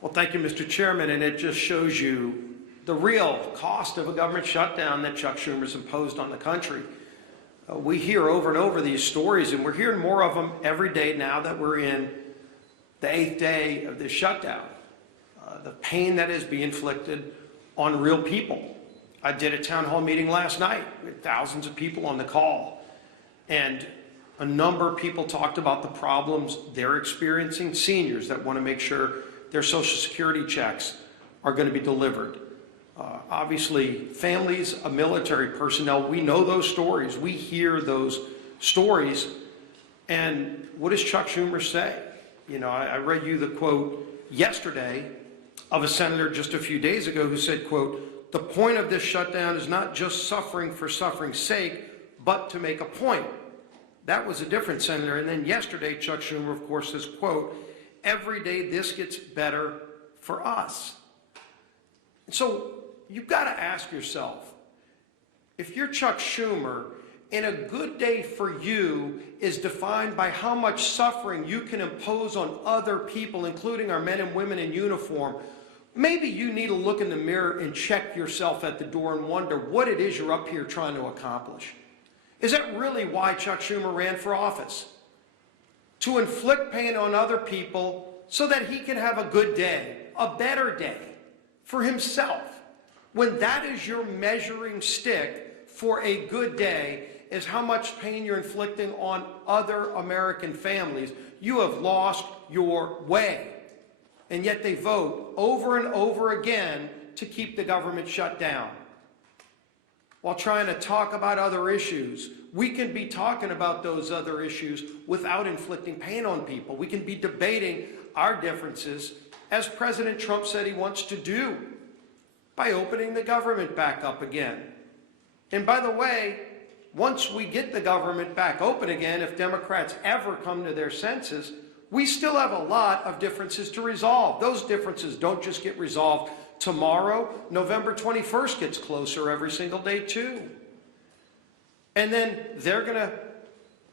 Well, thank you, Mr. Chairman, and it just shows you the real cost of a government shutdown that Chuck Schumer's imposed on the country. We hear over and over these stories, and we're hearing more of them every day now that we're in the 8th day of this shutdown. The pain that is being inflicted on real people. I did a town hall meeting last night with thousands of people on the call, and a number of people talked about the problems they're experiencing. Seniors that want to make sure their Social Security checks are going to be delivered. Obviously, families of military personnel, we know those stories. We hear those stories. And what does Chuck Schumer say? You know, I read you the quote yesterday of a senator just a few days ago who said, quote, "The point of this shutdown is not just suffering for suffering's sake, but to make a point." That was a different senator. And then yesterday, Chuck Schumer, of course, says, quote, "Every day this gets better for us." And so you've got to ask yourself, if you're Chuck Schumer, and a good day for you is defined by how much suffering you can impose on other people, including our men and women in uniform, maybe you need to look in the mirror and check yourself at the door and wonder what it is you're up here trying to accomplish. Is that really why Chuck Schumer ran for office? To inflict pain on other people so that he can have a good day, a better day for himself. When that is your measuring stick for a good day, is how much pain you're inflicting on other American families, you have lost your way. And yet they vote over and over again to keep the government shut down. While trying to talk about other issues, we can be talking about those other issues without inflicting pain on people. We can be debating our differences, as President Trump said he wants to do, by opening the government back up again. And by the way, once we get the government back open again, if Democrats ever come to their senses, we still have a lot of differences to resolve. Those differences don't just get resolved tomorrow. November 21st gets closer every single day too. And then they're going to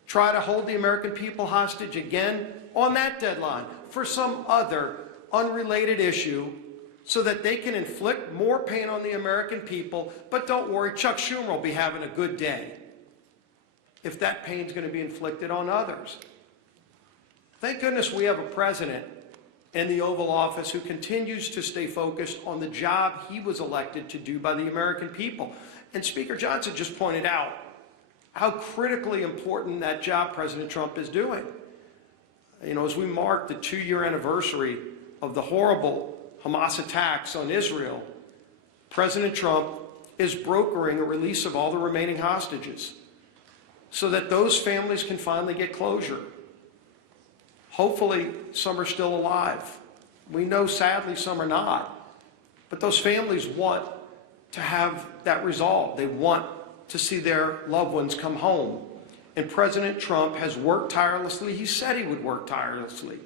try to hold the American people hostage again on that deadline for some other unrelated issue, so that they can inflict more pain on the American people. But don't worry, Chuck Schumer will be having a good day if that pain is going to be inflicted on others. Thank goodness we have a president in the Oval Office who continues to stay focused on the job he was elected to do by the American people. And Speaker Johnson just pointed out how critically important that job President Trump is doing. You know, as we mark the 2-year anniversary of the horrible Hamas attacks on Israel, President Trump is brokering a release of all the remaining hostages so that those families can finally get closure. Hopefully, some are still alive. We know, sadly, some are not. But those families want to have that resolved. They want to see their loved ones come home. And President Trump has worked tirelessly. He said he would work tirelessly.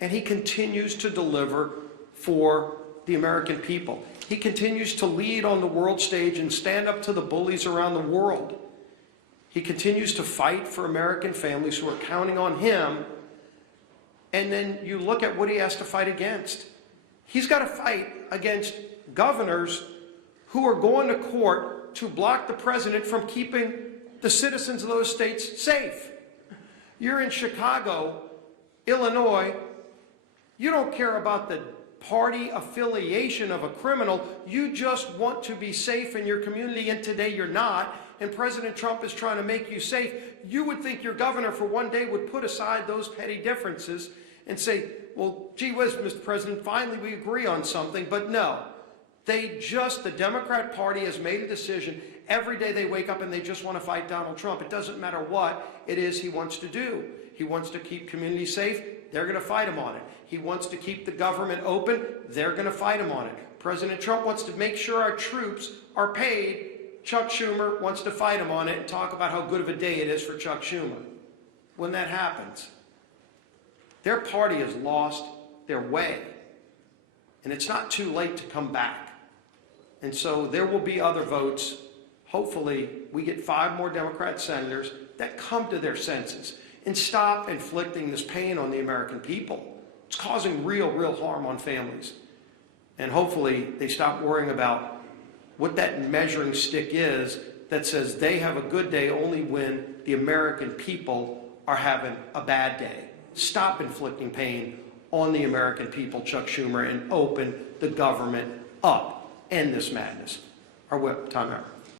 And he continues to deliver for the American people. He continues to lead on the world stage and stand up to the bullies around the world. He continues to fight for American families who are counting on him. And then you look at what he has to fight against. He's got to fight against governors who are going to court to block the president from keeping the citizens of those states safe. You're in Chicago, Illinois. You don't care about the party affiliation of a criminal. You just want to be safe in your community, and today you're not. And President Trump is trying to make you safe. You would think your governor for one day would put aside those petty differences and say, well, gee whiz, Mr. President, finally we agree on something. But no, the Democrat Party has made a decision. Every day they wake up and they just want to fight Donald Trump. It doesn't matter what it is he wants to do. He wants to keep communities safe. They're going to fight him on it. He wants to keep the government open. They're going to fight him on it. President Trump wants to make sure our troops are paid. Chuck Schumer wants to fight him on it and talk about how good of a day it is for Chuck Schumer. When that happens, their party has lost their way. And it's not too late to come back. And so there will be other votes. Hopefully, we get 5 more Democrat senators that come to their senses and stop inflicting this pain on the American people. It's causing real harm on families. And hopefully they stop worrying about what that measuring stick is that says they have a good day only when the American people are having a bad day. Stop inflicting pain on the American people, Chuck Schumer, and open the government up. End this madness. Our whip, time out.